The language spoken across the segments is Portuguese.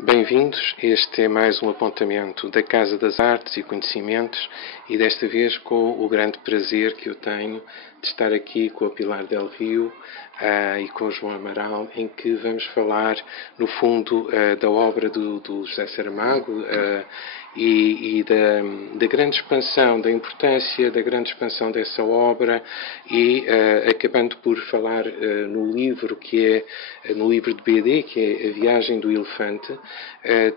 Bem-vindos, este é mais um apontamento da Casa das Artes e Conhecimentos e desta vez com o grande prazer que eu tenho de estar aqui com a Pilar Del Rio e com o João Amaral, em que vamos falar, no fundo, da obra do José Saramago e da grande expansão, da importância da grande expansão dessa obra e acabando por falar no livro no livro de BD, que é A Viagem do Elefante,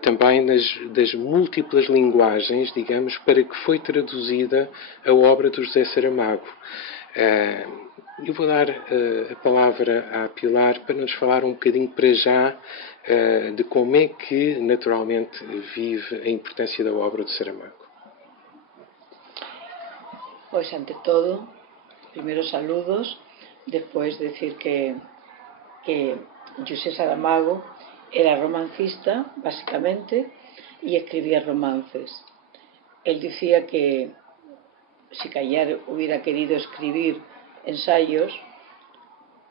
também das múltiplas linguagens, digamos, para que foi traduzida a obra do José Saramago. Eu vou dar a palavra à Pilar para nos falar um bocadinho para já de como é que naturalmente vive a importância da obra de Saramago. Pues ante todo, primero saludos, después decir que José Saramago era romancista, básicamente, y escribía romances. Él decía que si Callar hubiera querido escribir ensayos,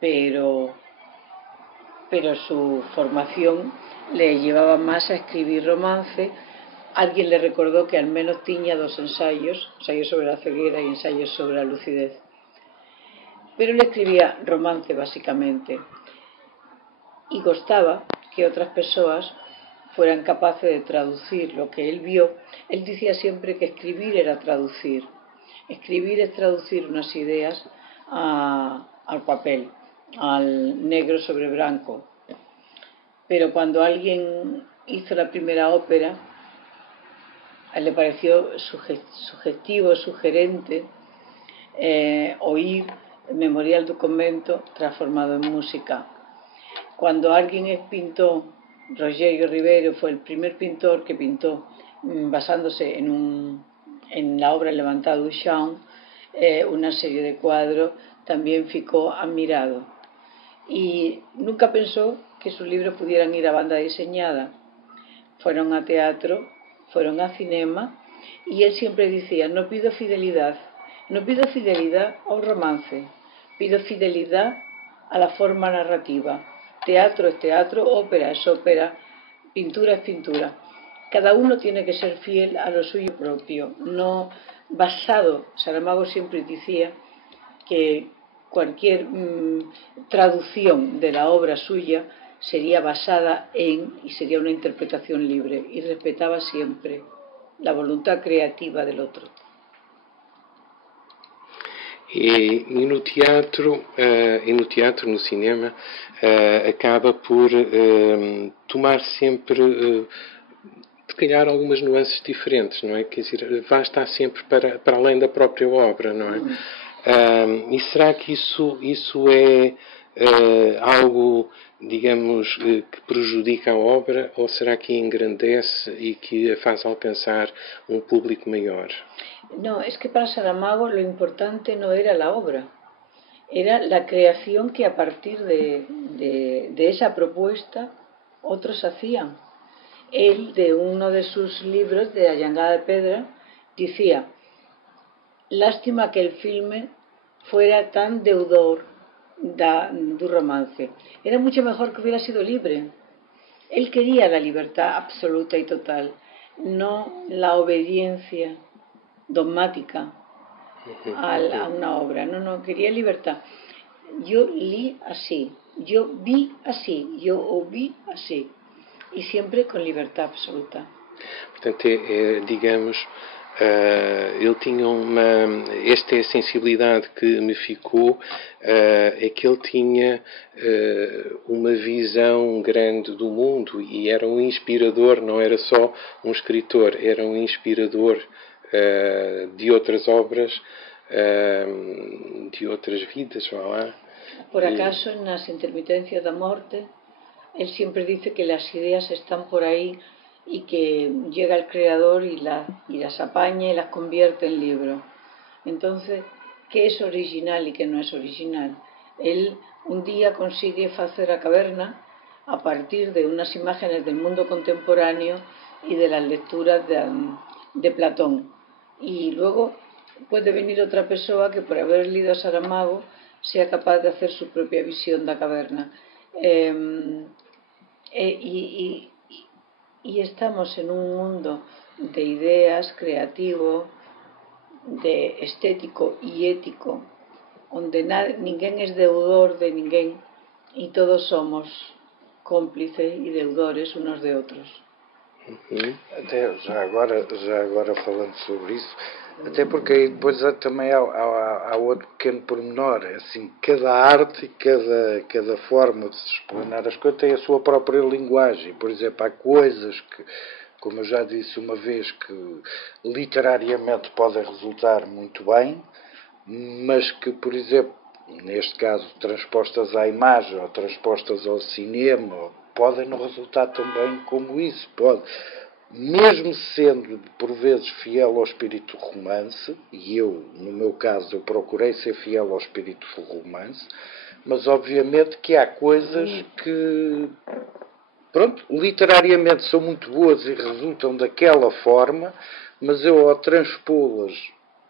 pero su formación le llevaba más a escribir romance. Alguien le recordó que al menos tenía dos ensayos sobre la ceguera y ensayos sobre la lucidez. Pero él escribía romance básicamente y gustaba que otras personas fueran capaces de traducir lo que él vio. Él decía siempre que escribir era traducir. Escribir es traducir unas ideas al papel, al negro sobre blanco. Pero cuando alguien hizo la primera ópera, a él le pareció sugestivo, sugerente, oír el Memorial del Convento transformado en música. Cuando alguien pintó, Rogerio Rivero fue el primer pintor que pintó basándose en la obra Levantada Duchamp, una serie de cuadros, también ficó admirado. Y nunca pensó que sus libros pudieran ir a banda diseñada. Fueron a teatro, fueron a cinema, y él siempre decía: no pido fidelidad a un romance, pido fidelidad a la forma narrativa. Teatro es teatro, ópera es ópera, pintura es pintura. Cada uno tiene que ser fiel a lo suyo propio, no basado. Saramago siempre decía que cualquier traducción de la obra suya sería basada y sería una interpretación libre, y respetaba siempre la voluntad creativa del otro. E no teatro, no cinema, acaba por tomar sempre, se calhar, algumas nuances diferentes, não é? Quer dizer, vai estar sempre para além da própria obra, não é? E será que isso é algo, digamos, que prejudica a obra, ou será que engrandece e que a faz alcançar um público maior? No, es que para Saramago lo importante no era la obra, era la creación que a partir de esa propuesta otros hacían. Él, de uno de sus libros, de A Llangada de Pedra, decía: lástima que el filme fuera tan deudor del romance. Era mucho mejor que hubiera sido libre. Él quería la libertad absoluta y total, no la obediencia dogmática a una obra. No, quería libertad. Yo li así, yo vi así, yo ouvi así, e sempre com liberdade absoluta. Portanto, digamos, ele tinha esta é a sensibilidade que me ficou, é que ele tinha uma visão grande do mundo e era um inspirador, não era só um escritor, era um inspirador de outras obras, de outras vidas, vá lá. Por acaso, en las intermitencias da morte, él siempre dice que las ideas están por ahí y que llega el creador y las apaña y las convierte en libro. Entonces, ¿qué es original y qué no es original? Él un día consigue hacer a caverna a partir de unas imágenes del mundo contemporáneo y de las lecturas de Platón. Y luego puede venir otra persona que, por haber leído a Saramago, sea capaz de hacer su propia visión de la caverna. y estamos en un mundo de ideas, creativo, de estético y ético, onde ninguén es deudor de ninguén e todos somos cómplices e deudores unos de outros. Até já agora falando sobre isso, até porque depois também há outro pequeno pormenor, é assim, cada arte e cada forma de se explanar as coisas tem a sua própria linguagem. Por exemplo, há coisas que, como eu já disse uma vez, que literariamente podem resultar muito bem, mas que, por exemplo, neste caso transpostas à imagem ou transpostas ao cinema, podem não resultar tão bem como isso. Pode, mesmo sendo por vezes fiel ao espírito do romance, e eu, no meu caso, eu procurei ser fiel ao espírito do romance, mas obviamente que há coisas que, pronto, literariamente são muito boas e resultam daquela forma, mas eu, ao transpô-las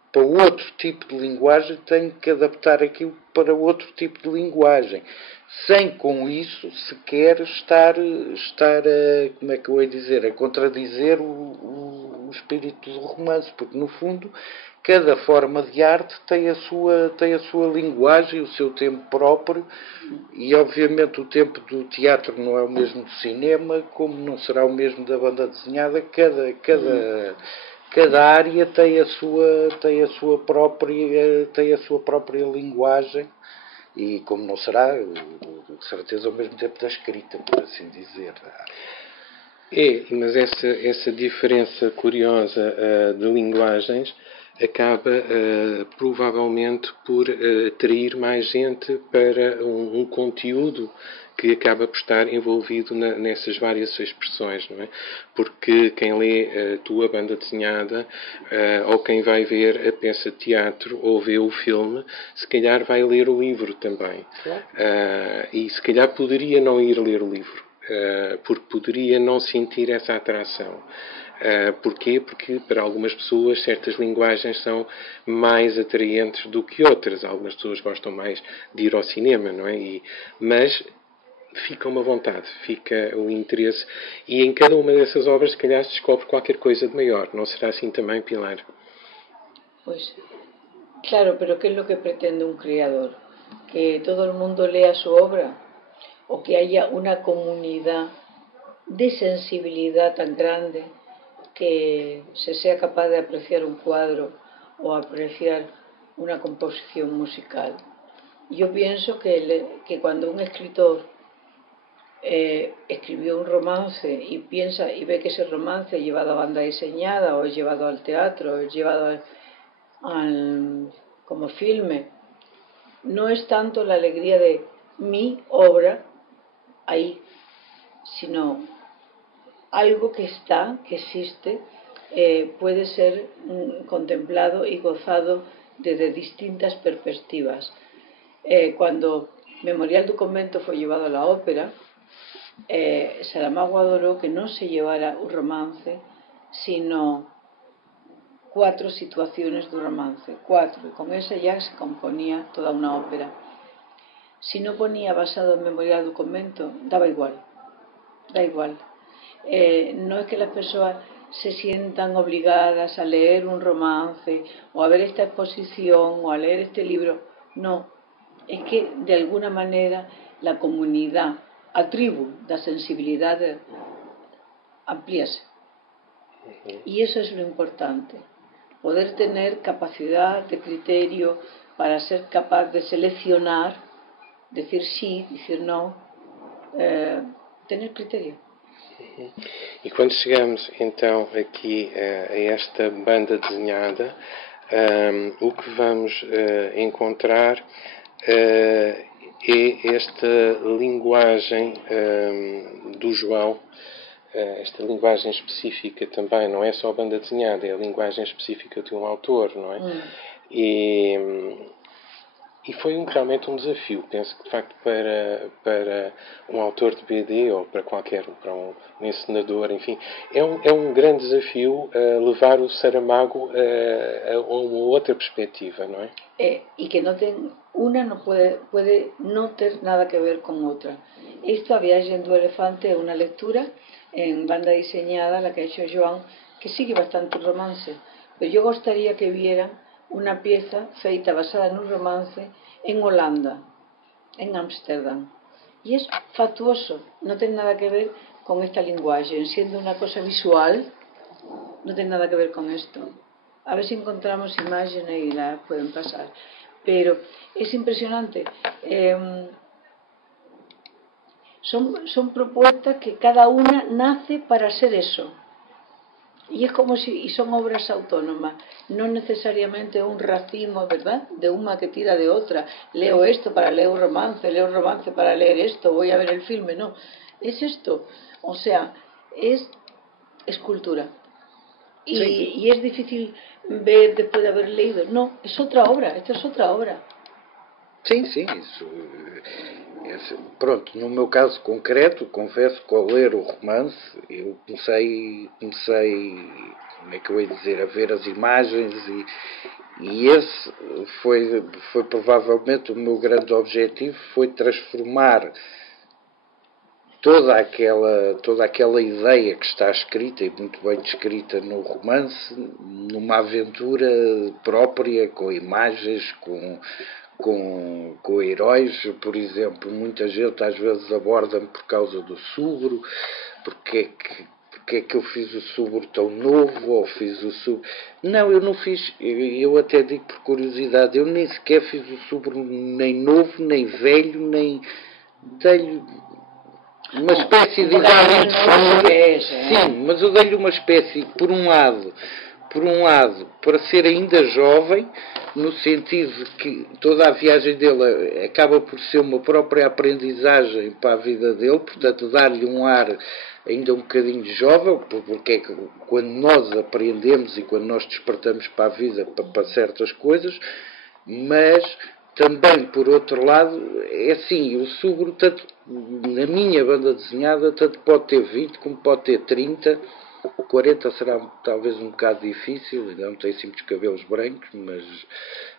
para outro tipo de linguagem, tenho que adaptar aquilo para outro tipo de linguagem, sem com isso sequer estar a, como é que eu ia dizer, a contradizer o espírito do romance, porque no fundo cada forma de arte tem a sua linguagem, o seu tempo próprio, e obviamente o tempo do teatro não é o mesmo do cinema, como não será o mesmo da banda desenhada. Cada área tem a sua própria linguagem, e como não será, de certeza, ao mesmo tempo da escrita, por assim dizer. Mas essa diferença curiosa de linguagens acaba provavelmente por atrair mais gente para um conteúdo que acaba por estar envolvido nessas várias expressões, não é? Porque quem lê a tua banda desenhada ou quem vai ver a peça de teatro ou vê o filme, se calhar vai ler o livro também. Claro. E se calhar poderia não ir ler o livro, porque poderia não sentir essa atração. Porquê? Porque para algumas pessoas certas linguagens são mais atraentes do que outras. Algumas pessoas gostam mais de ir ao cinema, não é? Mas fica uma vontade, fica o interesse, e em cada uma dessas obras se calhar se descobre qualquer coisa de maior. Não será assim também, Pilar? Pues claro, pero ¿qué es lo que pretende un creador? ¿Que todo el mundo lea su obra? ¿O que haya una comunidad de sensibilidad tan grande que se sea capaz de apreciar un cuadro o apreciar una composición musical? Yo pienso que cuando un escritor escribió un romance y piensa y ve que ese romance es llevado a banda diseñada o es llevado al teatro o es llevado como filme, no es tanto la alegría de mi obra ahí, sino algo que está, que existe, puede ser contemplado y gozado desde distintas perspectivas. Cuando Memorial do Convento fue llevado a la ópera, Saramago adoró que no se llevara un romance, sino 4 situaciones de un romance, 4, y con esa ya se componía toda una ópera. Si no ponía basado en Memorial do Convento, daba igual, da igual. No es que las personas se sientan obligadas a leer un romance o a ver esta exposición o a leer este libro, no, es que de alguna manera la comunidad, a tribu da sensibilidade amplíase. Y eso es lo importante, poder tener capacidad de criterio para ser capaz de seleccionar, decir sí, decir no, tener criterio. E quando chegamos então aqui a esta banda desenhada, o que vamos encontrar é esta linguagem do João, esta linguagem específica também, não é só a banda desenhada, é a linguagem específica de um autor, não é? E foi realmente um desafio. Penso que, de facto, para um autor de BD ou para um encenador, enfim, é um grande desafio levar o Saramago a uma outra perspectiva, não é? Y que no puede no tener nada que ver con otra. Isto, A viaxe do elefante, é unha lectura en banda diseñada, la que ha hecho Joan, que sigue bastante romance, pero yo gostaría que vieran unha pieza feita basada nun romance en Holanda, en Ámsterdam, e es factuoso, non ten nada que ver con esta linguaxe, siendo unha cosa visual, non ten nada que ver con isto. A ver se encontramos imágenes e las pueden pasar, pero es impresionante. Son propuestas que cada una nace para ser eso, y es como si, y son obras autónomas, no necesariamente un racimo, ¿verdad?, de una que tira de otra. Leo esto para leer un romance, leo un romance para leer esto, voy a ver el filme. No, es esto, o sea, es cultura. Y es difícil ver después de haber leído. No, es otra obra, esta es otra obra. Sim, isso, pronto, no meu caso concreto, confesso que ao ler o romance, eu comecei, como é que eu ia dizer, a ver as imagens e esse foi provavelmente o meu grande objetivo, foi transformar toda aquela ideia que está escrita e muito bem descrita no romance numa aventura própria, com imagens, com heróis. Por exemplo, muita gente às vezes aborda-me por causa do Sugro, porque é que eu fiz o Sugro tão novo, ou fiz o Sugro... Não, eu não fiz, eu até digo por curiosidade, eu nem sequer fiz o Sugro nem novo, nem velho, nem... dei-lhe uma espécie de idade. Sim, mas eu dei-lhe uma espécie, por um lado, para ser ainda jovem, no sentido de que toda a viagem dele acaba por ser uma própria aprendizagem para a vida dele, portanto dar-lhe um ar ainda um bocadinho jovem, porque é que quando nós aprendemos e quando nós despertamos para a vida, para certas coisas, mas também, por outro lado, é assim, o Sugro, tanto na minha banda desenhada, tanto pode ter 20 como pode ter 30, 40 será talvez um bocado difícil, ainda não tem muitos cabelos brancos,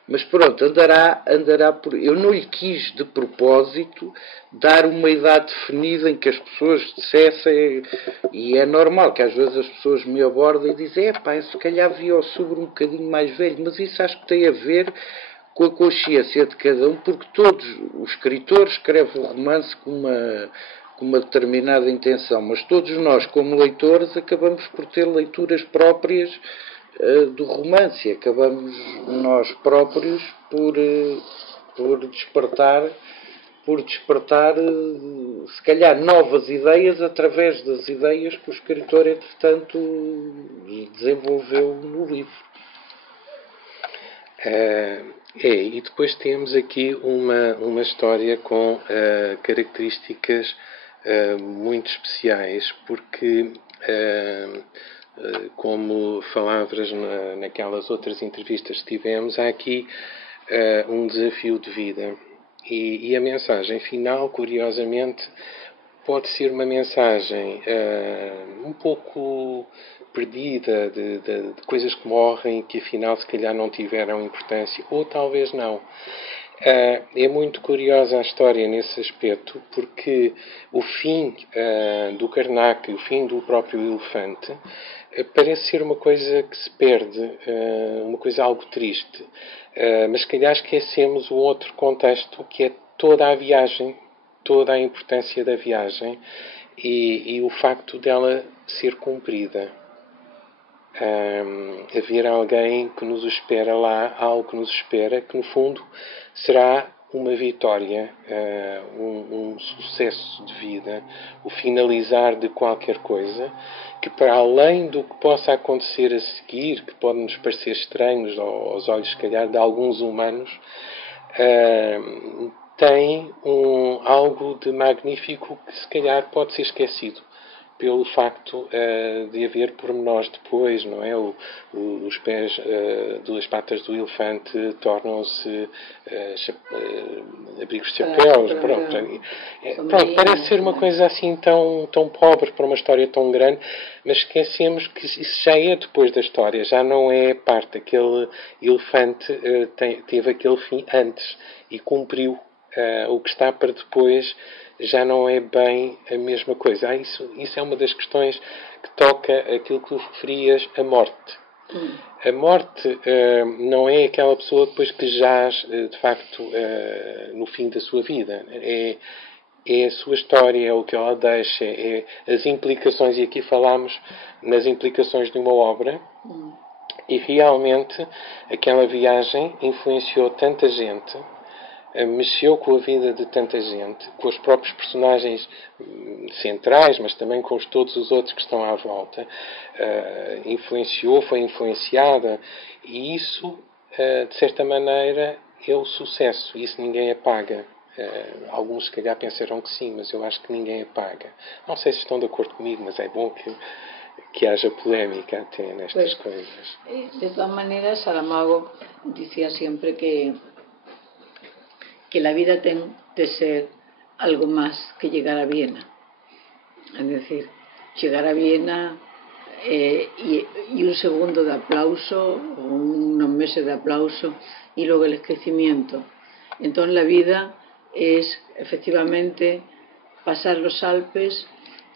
mas pronto, andará por... Eu não lhe quis de propósito dar uma idade definida em que as pessoas dissessem, e é normal que às vezes as pessoas me abordem e dizem, se calhar vi o Sugro um bocadinho mais velho, mas isso acho que tem a ver com a consciência de cada um, porque todos os escritores escrevem o romance com uma determinada intenção, mas todos nós, como leitores, acabamos por ter leituras próprias do romance, acabamos nós próprios por despertar se calhar novas ideias através das ideias que o escritor entretanto desenvolveu no livro. E depois temos aqui uma história com características muito especiais, porque como falavas naquelas outras entrevistas que tivemos, há aqui um desafio de vida, e a mensagem final, curiosamente, pode ser uma mensagem um pouco perdida, de coisas que morrem e que afinal se calhar não tiveram importância, ou talvez não. É muito curiosa a história nesse aspecto, porque o fim do Karnak, o fim do próprio elefante, parece ser uma coisa que se perde, uma coisa algo triste, mas se calhar esquecemos um outro contexto, que é toda a viagem, toda a importância da viagem e o facto dela ser cumprida. Haver alguém que nos espera lá, algo que nos espera, que no fundo será uma vitória, um sucesso de vida, o finalizar de qualquer coisa, que para além do que possa acontecer a seguir, que pode nos parecer estranhos aos olhos, se calhar, de alguns humanos, tem algo de magnífico que se calhar pode ser esquecido pelo facto de haver pormenores depois, não é? Os pés, as patas do elefante tornam-se abrigos de chapéus, pronto, parece ser uma coisa assim tão pobre para uma história tão grande, mas esquecemos que isso já é depois da história, já não é parte. Aquele elefante teve aquele fim antes e cumpriu. O que está para depois já não é bem a mesma coisa. Isso é uma das questões que toca aquilo que tu referias, a morte. A morte não é aquela pessoa depois que jaz, de facto, no fim da sua vida. É a sua história, é o que ela deixa, é as implicações, e aqui falamos nas implicações de uma obra, e realmente aquela viagem influenciou tanta gente, mexeu com a vida de tanta gente, com os próprios personagens centrais, mas também com todos os outros que estão à volta, influenciou, foi influenciada, e isso, de certa maneira, é o sucesso, isso ninguém apaga. Alguns, se calhar, pensarão que sim, mas eu acho que ninguém apaga. Não sei se estão de acordo comigo, mas é bom que haja polémica até nestas coisas. De todas maneras, Saramago decía siempre que la vida tiene de ser algo más que llegar a Viena. Es decir, llegar a Viena y un segundo de aplauso, o unos meses de aplauso, y luego el esquecimiento. Entonces la vida es efectivamente pasar los Alpes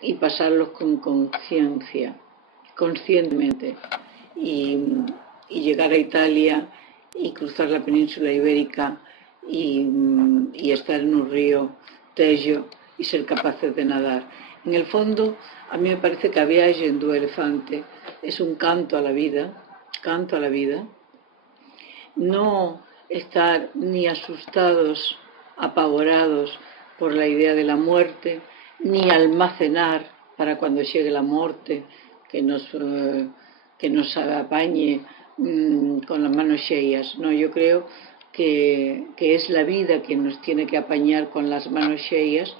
y pasarlos con conciencia, conscientemente, y llegar a Italia y cruzar la península ibérica y estar en un río Tejo y ser capaces de nadar. En el fondo, a mí me parece que A Viagem do Elefante es un canto a la vida, no estar ni asustados, apavorados por la idea de la muerte, ni almacenar para cuando llegue la muerte, que nos apañe con las manos llenas. No, yo creo que es la vida quien nos tiene que apañar con las manos llenas,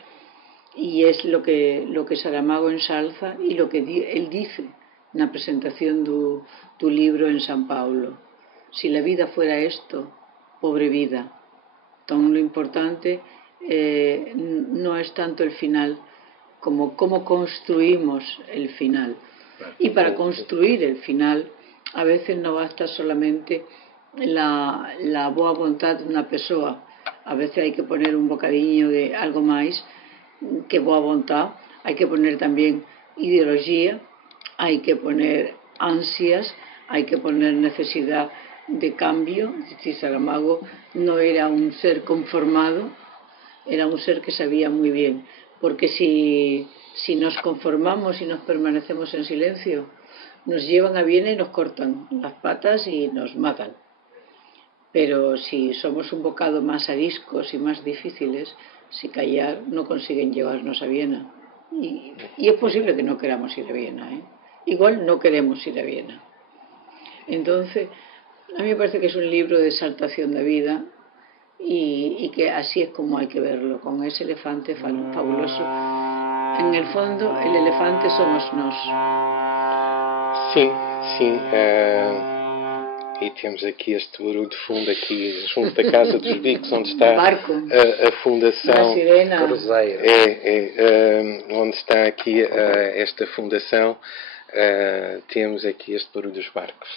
y es lo que Saramago ensalza y lo que él dice en la presentación de tu libro en San Paulo. Si la vida fuera esto, pobre vida. Entonces lo importante no es tanto el final como cómo construimos el final. Y para construir el final a veces no basta solamente la boa vontade de una persona. A veces hay que poner un bocadillo de algo más que boa vontade. Hay que poner también ideología, hay que poner ansias, hay que poner necesidad de cambio. Si Saramago no era un ser conformado, era un ser que sabía muy bien, porque si nos conformamos y nos permanecemos en silencio, nos llevan a Viena y nos cortan las patas y nos matan. Pero si somos un bocado más ariscos y más difíciles, si callar, no consiguen llevarnos a Viena. Y es posible que no queramos ir a Viena, Igual no queremos ir a Viena. Entonces, a mí me parece que es un libro de exaltación de vida, y que así es como hay que verlo, con ese elefante fabuloso. En el fondo, el elefante somos nós. Sim. E temos aqui este barulho de fundo aqui junto da Casa dos Bicos, onde está a fundação. Onde está aqui esta fundação. Temos aqui este barulho dos barcos.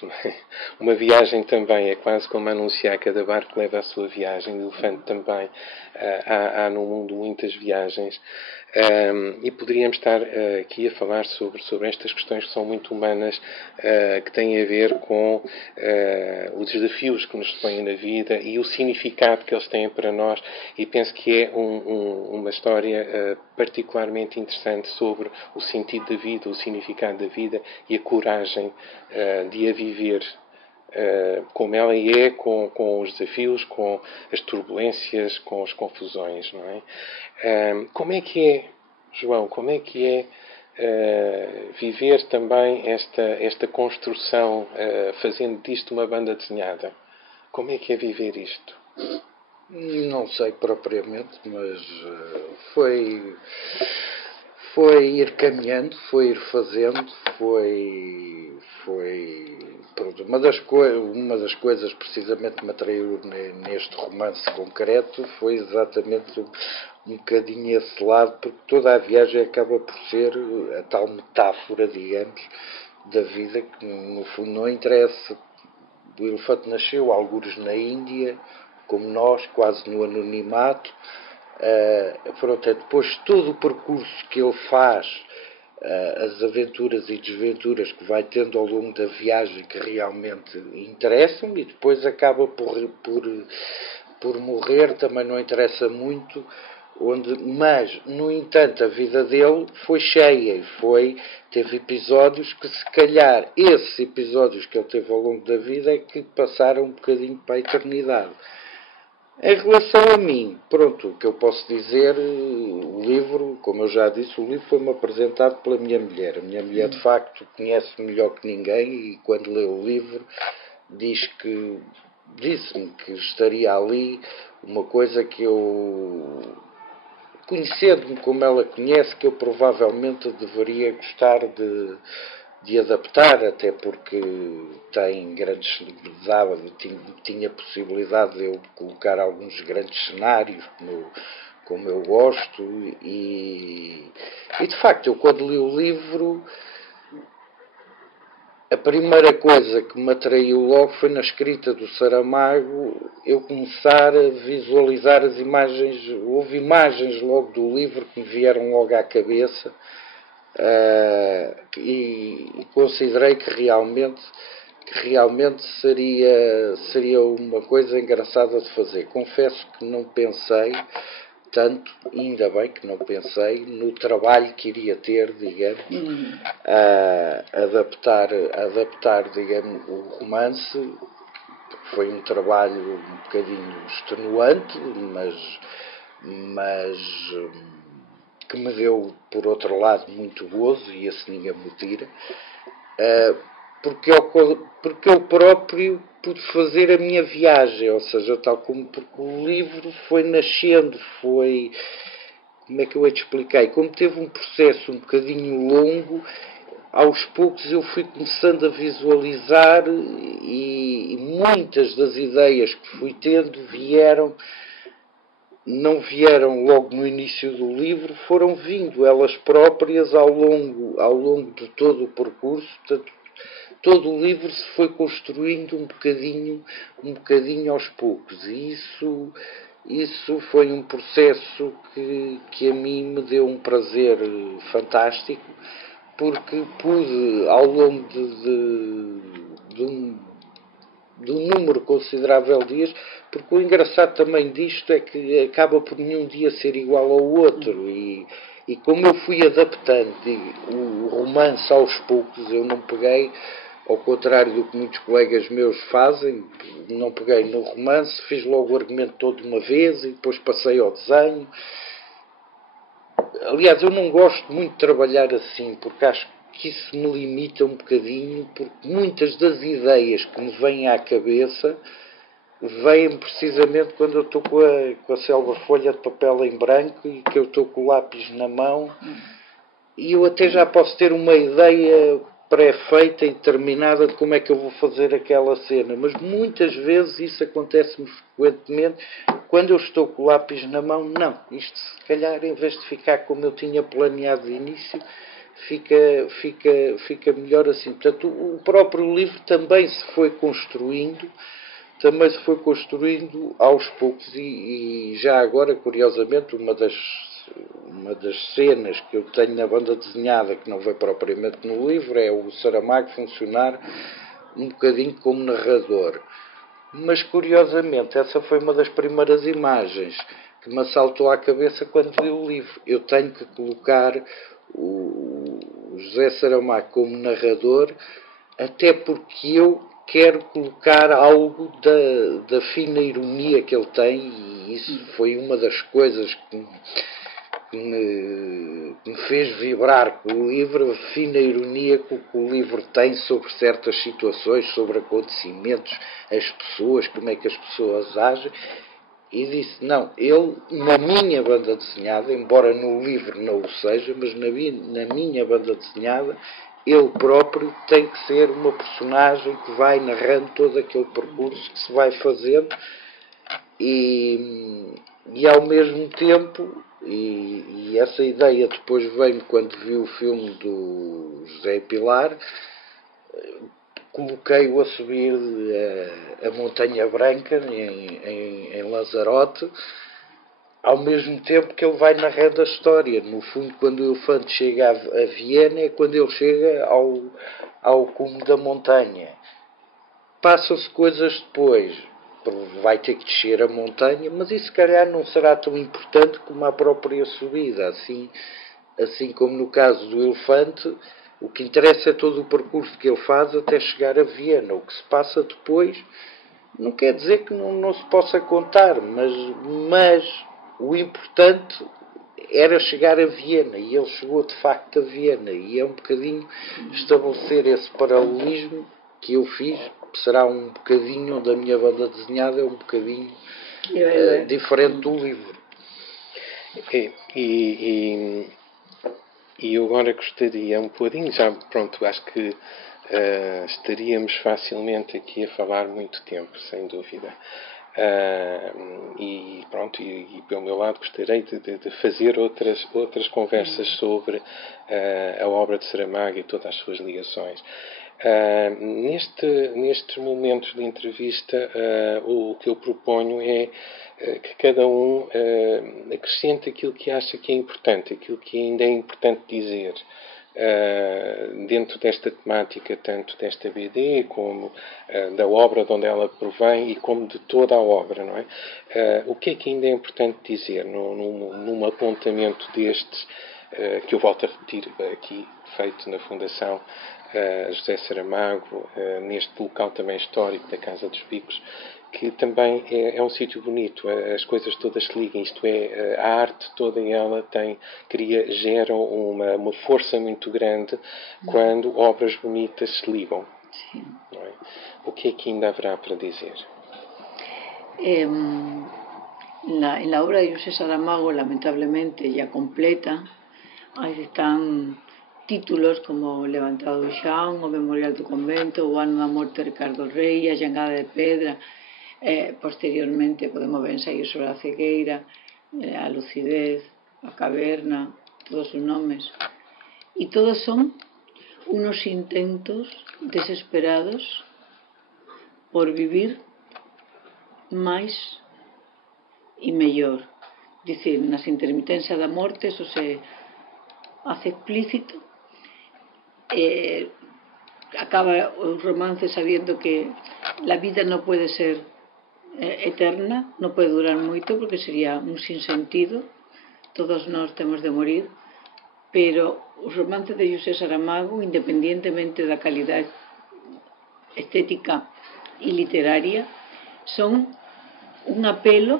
Uma viagem também é quase como anunciar, cada barco leva a sua viagem. O elefante também. Há no mundo muitas viagens. E poderíamos estar aqui a falar sobre estas questões que são muito humanas, que têm a ver com os desafios que nos põem na vida e o significado que eles têm para nós, e penso que é uma história particularmente interessante sobre o sentido da vida, o significado da vida e a coragem de a viver como ela é, com os desafios, com as turbulências, com as confusões, não é? Como é que é, João, como é que é viver também esta construção, fazendo disto uma banda desenhada? Como é que é viver isto? Não sei propriamente, mas foi ir caminhando, foi ir fazendo, foi pronto. Uma das coisas precisamente que me atraiu neste romance concreto foi exatamente um bocadinho esse lado, porque toda a viagem acaba por ser a tal metáfora, digamos, da vida, que no fundo não interessa. O elefante nasceu algures na Índia, como nós, quase no anonimato, Pronto, depois todo o percurso que ele faz, as aventuras e desventuras que vai tendo ao longo da viagem que realmente interessam, e depois acaba por morrer, também não interessa muito, mas, no entanto, a vida dele foi cheia e teve episódios que, se calhar, esses episódios que ele teve ao longo da vida é que passaram um bocadinho para a eternidade. Em relação a mim, pronto, o que eu posso dizer, o livro, como eu já disse, o livro foi-me apresentado pela minha mulher. A minha mulher, de facto, conhece melhor que ninguém e, quando leu o livro, disse-me que estaria ali uma coisa que eu, conhecendo-me como ela conhece, que eu provavelmente deveria gostar de adaptar, até porque tem grandes, tinha possibilidade de eu colocar alguns grandes cenários como eu gosto, e de facto, eu quando li o livro, a primeira coisa que me atraiu logo foi, na escrita do Saramago, eu começar a visualizar as imagens. Houve imagens logo do livro que me vieram logo à cabeça, e considerei que realmente seria uma coisa engraçada de fazer. Confesso que não pensei tanto, ainda bem que não pensei no trabalho que iria ter, digamos, a adaptar, digamos, o romance. Foi um trabalho um bocadinho extenuante, mas que me deu, por outro lado, muito gozo, e esse ninguém me tira, porque eu próprio pude fazer a minha viagem, ou seja, tal como, porque o livro foi nascendo, como é que eu te expliquei? Como teve um processo um bocadinho longo, aos poucos eu fui começando a visualizar, e muitas das ideias que fui tendo não vieram logo no início do livro, foram vindo elas próprias ao longo de todo o percurso. Portanto, todo o livro se foi construindo um bocadinho aos poucos, e isso foi um processo que a mim me deu um prazer fantástico, porque pude, ao longo de um número considerável de dias, porque o engraçado também disto é que acaba por nenhum dia ser igual ao outro, e como eu fui adaptando o romance aos poucos, eu não peguei, ao contrário do que muitos colegas meus fazem, não peguei no romance, fiz logo o argumento todo de uma vez e depois passei ao desenho. Aliás, eu não gosto muito de trabalhar assim, porque acho que isso me limita um bocadinho, porque muitas das ideias que me vêm à cabeça vêm precisamente quando eu estou com a selva folha de papel em branco e que eu estou com o lápis na mão, e eu até já posso ter uma ideia pré-feita e determinada de como é que eu vou fazer aquela cena, mas muitas vezes isso acontece-me frequentemente quando eu estou com o lápis na mão. Não, isto se calhar, em vez de ficar como eu tinha planeado de início, fica melhor assim. Portanto, o próprio livro também se foi construindo aos poucos, e já agora, curiosamente, uma das cenas que eu tenho na banda desenhada, que não veio propriamente no livro, é o Saramago funcionar um bocadinho como narrador. Mas, curiosamente, essa foi uma das primeiras imagens que me assaltou à cabeça quando li o livro. Eu tenho que colocar o José Saramago como narrador, até porque eu quero colocar algo da fina ironia que ele tem, e isso foi uma das coisas que me fez vibrar com o livro, a fina ironia que o livro tem sobre certas situações, sobre acontecimentos, as pessoas, como é que as pessoas agem. E disse, não, ele, na minha banda desenhada, embora no livro não o seja, mas na minha banda desenhada, ele próprio tem que ser uma personagem que vai narrando todo aquele percurso que se vai fazendo, e ao mesmo tempo, e essa ideia depois veio quando vi o filme do José Pilar, coloquei-o a subir a Montanha Branca em Lanzarote, ao mesmo tempo que ele vai narrando a história. No fundo, quando o elefante chega a Viena, é quando ele chega ao cume da montanha. Passam-se coisas depois. Vai ter que descer a montanha, mas isso se calhar não será tão importante como a própria subida. Assim como no caso do elefante, o que interessa é todo o percurso que ele faz até chegar a Viena. O que se passa depois não quer dizer que não se possa contar, mas o importante era chegar a Viena, e ele chegou de facto a Viena, e é um bocadinho estabelecer esse paralelismo que eu fiz. Será um bocadinho da minha banda desenhada, é um bocadinho diferente do livro. E eu agora gostaria um bocadinho, já pronto, acho que estaríamos facilmente aqui a falar muito tempo, sem dúvida. E pronto, e pelo meu lado gostaria de fazer outras conversas sobre a obra de Saramago e todas as suas ligações. Nestes momentos de entrevista, o que eu proponho é que cada um acrescente aquilo que acha que é importante, aquilo que ainda é importante dizer. Dentro desta temática, tanto desta BD como da obra de onde ela provém e como de toda a obra, não é? O que é que ainda é importante dizer num apontamento destes, que eu volto a repetir aqui, feito na Fundação José Saramago, neste local também histórico da Casa dos Bicos, que também é um sítio bonito, as coisas todas se ligam, isto é, a arte toda ela gera uma força muito grande quando obras bonitas se ligam. Sim. Não é? O que é que ainda haverá para dizer? En la obra de José Saramago, lamentablemente ya completa, ahí están títulos como Levantado do Chão, o Memorial do Convento, o Ano da Morte de Ricardo Rey, A Jangada de Pedra. Posteriormente podemos ver ensayos sobre a cegueira, a lucidez, a caverna, todos sus nombres. Y todos son unos intentos desesperados por vivir máis e mellor. Dicir, nas intermitencias da morte eso se hace explícito. Acaba el romance sabiendo que la vida no puede ser eterna, no puede durar moito porque sería un sinsentido, todos nós temos de morir, pero os romances de José Saramago, independientemente da calidad estética e literaria, son un apelo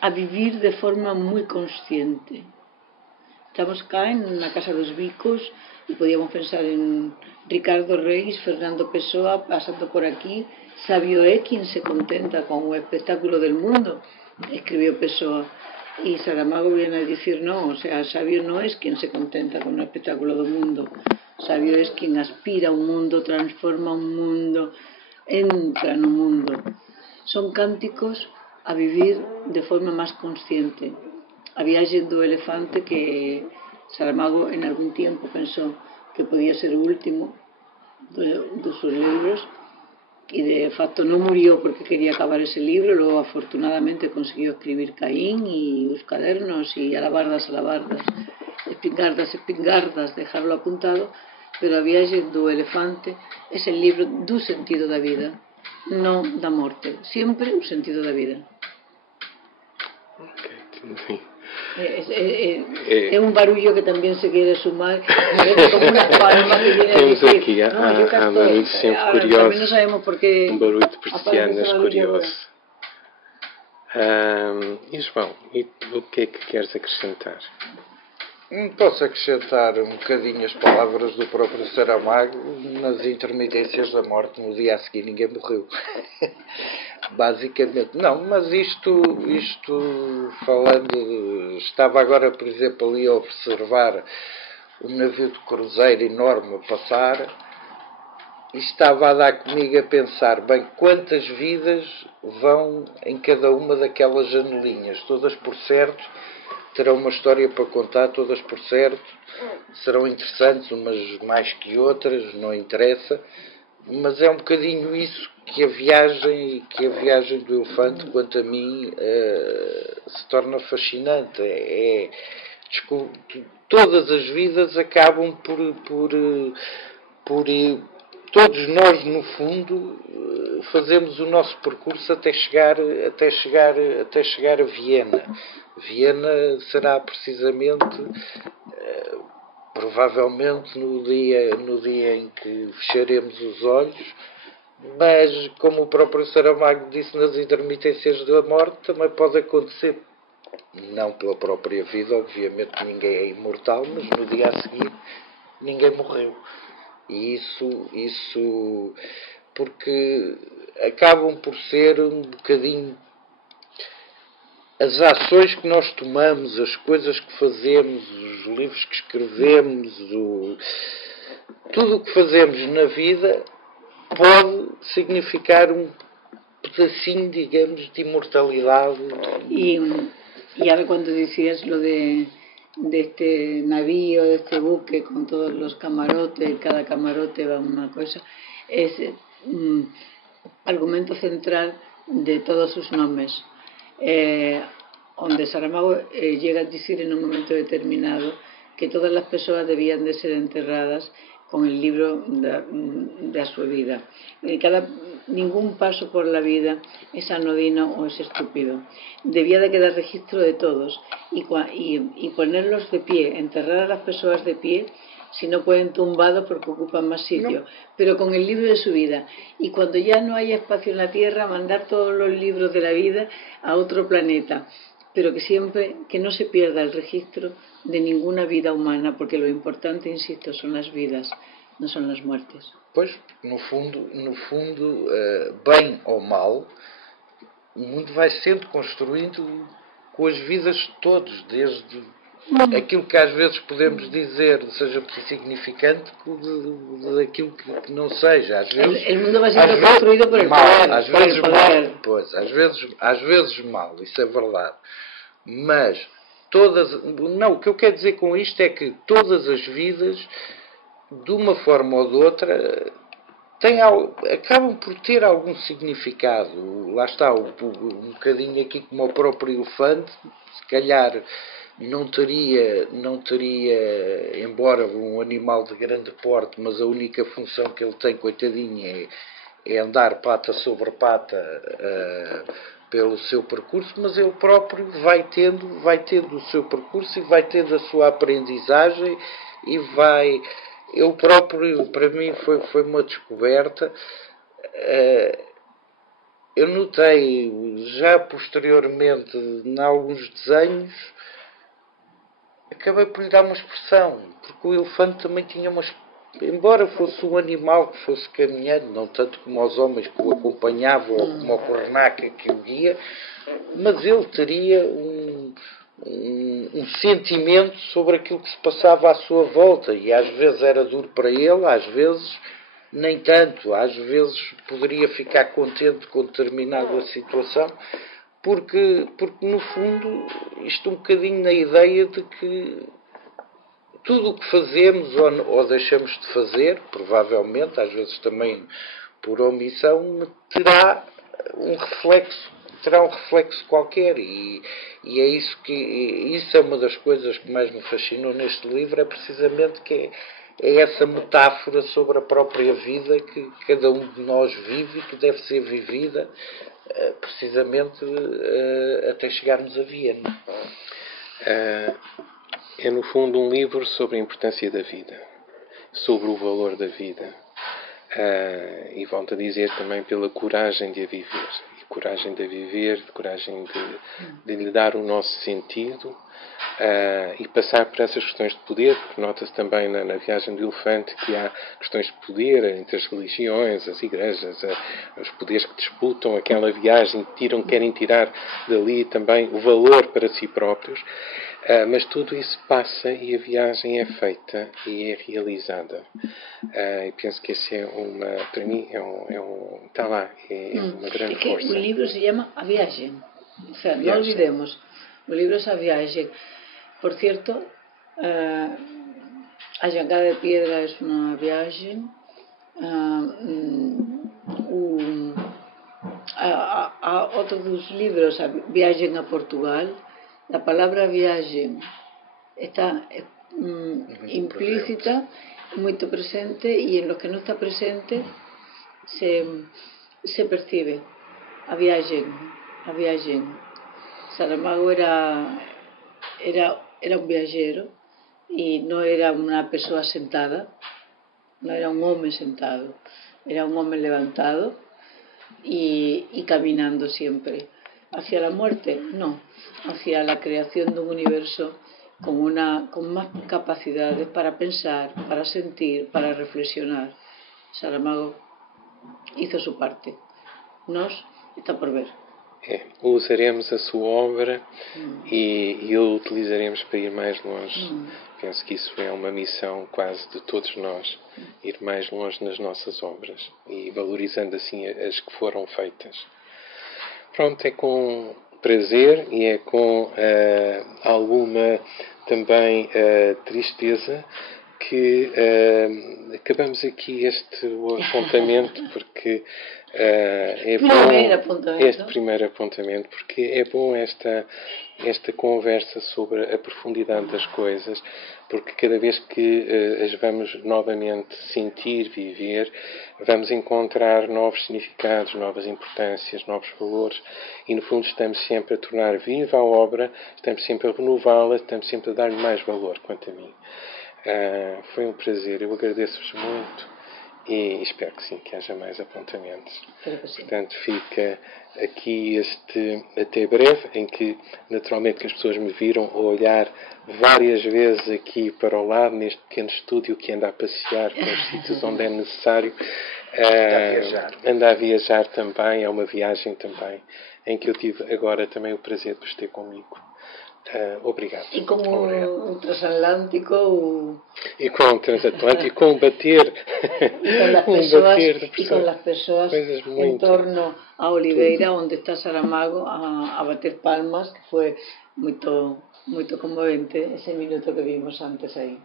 a vivir de forma moi consciente. Estamos cá na Casa dos Bicos e podíamos pensar en Ricardo Reis, Fernando Pessoa, pasando por aquí. Sabio é quien se contenta con o espectáculo del mundo, escribió Pessoa. Y Saramago viene a decir no, o sea, sabio no es quien se contenta con el espectáculo del mundo, sabio es quien aspira a un mundo, transforma un mundo, entra en un mundo. Son cánticos a vivir de forma más consciente. A Viaje do Elefante, que Saramago en algún tiempo pensó que podía ser el último de sus libros, y de facto no murió porque quería acabar ese libro. Luego afortunadamente consiguió escribir Caín y Los Cadernos y Alabardas, Espingardas, dejarlo apuntado, pero A Viaje do Elefante es el libro do sentido da vida, non da morte, sempre o sentido da vida. Es un barullo que también se quiere sumar, como una palma que viene a decir. Temos aqui há barulhos sempre curiosos. Também não sabemos porque barulho de persianas curioso. E João, o que é que queres acrescentar? Posso acrescentar um bocadinho as palavras do próprio Saramago nas intermitências da morte. No dia a seguir ninguém morreu. Basicamente. Não, mas isto falando... Estava agora, por exemplo, ali a observar um navio de cruzeiro enorme a passar e estava a dar comigo a pensar, bem, quantas vidas vão em cada uma daquelas janelinhas, todas por certo terão uma história para contar, todas por certo serão interessantes, umas mais que outras, não interessa, mas é um bocadinho isso que a viagem do elefante, quanto a mim, se torna fascinante. Todas as vidas acabam por todos nós, no fundo, fazemos o nosso percurso até chegar a Viena. Viena será precisamente, provavelmente, no dia em que fecharemos os olhos, mas, como o próprio Saramago disse nas intermitências da morte, também pode acontecer. Não pela própria vida, obviamente ninguém é imortal, mas no dia a seguir ninguém morreu. E isso porque acabam por ser um bocadinho as ações que nós tomamos, as coisas que fazemos, os livros que escrevemos, tudo o que fazemos na vida pode significar um pedacinho, digamos, de imortalidade. Y ahora cuando decías lo de este navío, de este buque con todos los camarotes, cada camarote va una cosa, es argumento central de todos sus nombres, donde Saramago llega a decir en un momento determinado que todas las personas debían de ser enterradas con el libro de su vida. Ningún paso por la vida es anodino o es estúpido. Debía de quedar registro de todos y ponerlos de pie, enterrar a las personas de pie, si no pueden tumbados porque ocupan más sitio, no, pero con el libro de su vida. Y cuando ya no haya espacio en la Tierra, mandar todos los libros de la vida a otro planeta, pero que no se pierda el registro de ninguna vida humana, porque lo importante, insisto, son las vidas, não são as mortes. Pois, no fundo, bem ou mal, o mundo vai sendo construído com as vidas de todos, desde aquilo que às vezes podemos dizer seja insignificante, daquilo que não seja. Às vezes, o mundo vai sendo construído por el poder. Às vezes mal, pois, às vezes mal, isso é verdade. Mas o que eu quero dizer com isto é que todas as vidas, de uma forma ou de outra, acabam por ter algum significado. Lá está, um bocadinho aqui como o próprio elefante, se calhar não teria, embora um animal de grande porte, mas a única função que ele tem, coitadinho, é andar pata sobre pata pelo seu percurso, mas ele próprio vai tendo o seu percurso e vai tendo a sua aprendizagem e vai... Eu próprio, para mim, foi uma descoberta. Eu notei, já posteriormente, em alguns desenhos, acabei por lhe dar uma expressão, porque o elefante também tinha embora fosse um animal que fosse caminhando, não tanto como os homens que o acompanhavam, ou como o cornaca que o guia, mas ele teria um sentimento sobre aquilo que se passava à sua volta, e às vezes era duro para ele, às vezes nem tanto, às vezes poderia ficar contente com determinada situação, porque no fundo isto um bocadinho na ideia de que tudo o que fazemos ou deixamos de fazer, provavelmente, às vezes também por omissão, terá um reflexo qualquer, e é isso é uma das coisas que mais me fascinou neste livro, é precisamente que é essa metáfora sobre a própria vida que cada um de nós vive e que deve ser vivida precisamente até chegarmos a Viena. É no fundo um livro sobre a importância da vida, sobre o valor da vida, e volto a dizer também pela coragem de a viver. Coragem de viver, coragem de lhe dar o nosso sentido, e passar por essas questões de poder, porque nota-se também na viagem do elefante que há questões de poder entre as religiões, as igrejas, os poderes que disputam aquela viagem, querem tirar dali também o valor para si próprios, mas tudo isso passa e a viagem é feita e é realizada. E penso que esse para mim está lá, é uma grande força. O livro se chama A Viagem, o sea, no olvidemos, o livro é A Viagem. Por cierto, A Jangada de Piedra es una viagem, Outro dos libros, a Viagem a Portugal, a palavra viagem está implícita, muito presente, e en lo que non está presente se percibe a viagem. Saramago era un viajero e non era unha persoa sentada, non era un home sentado, era un home levantado y caminando siempre. ¿Hacia la muerte? No, hacia la creación de un universo con más capacidades para pensar, para sentir, para reflexionar. Saramago hizo su parte. Nós está por ver. Usaremos a sua obra e o utilizaremos para ir mais longe. Penso que isso é uma missão quase de todos nós, ir mais longe nas nossas obras e valorizando assim as que foram feitas. Pronto, é com prazer e é com alguma também tristeza que acabamos aqui este apontamento, porque é bom este primeiro apontamento, porque é bom esta conversa sobre a profundidade das coisas, porque cada vez que as vamos novamente sentir, viver, vamos encontrar novos significados, novas importâncias, novos valores, e no fundo estamos sempre a tornar viva a obra, estamos sempre a renová-la, estamos sempre a dar-lhe mais valor, quanto a mim. Foi um prazer, eu agradeço-vos muito e espero que sim, que haja mais apontamentos. Portanto, fica aqui este até breve, em que naturalmente que as pessoas me viram a olhar várias vezes aqui para o lado, neste pequeno estúdio que anda a passear pelos sítios onde é necessário. Anda a viajar também, é uma viagem também, em que eu tive agora também o prazer de vos ter comigo. Obrigado. E com o transatlântico. E com o transatlântico, com bater. E com as pessoas em torno a Oliveira, onde está Saramago, a bater palmas, que foi muito, muito comovente esse minuto que vimos antes aí.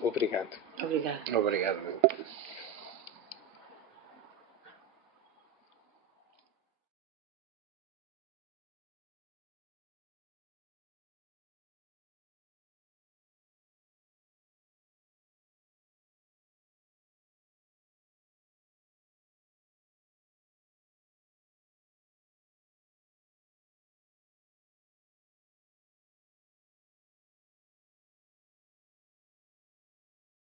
Obrigado. Obrigado. Obrigado.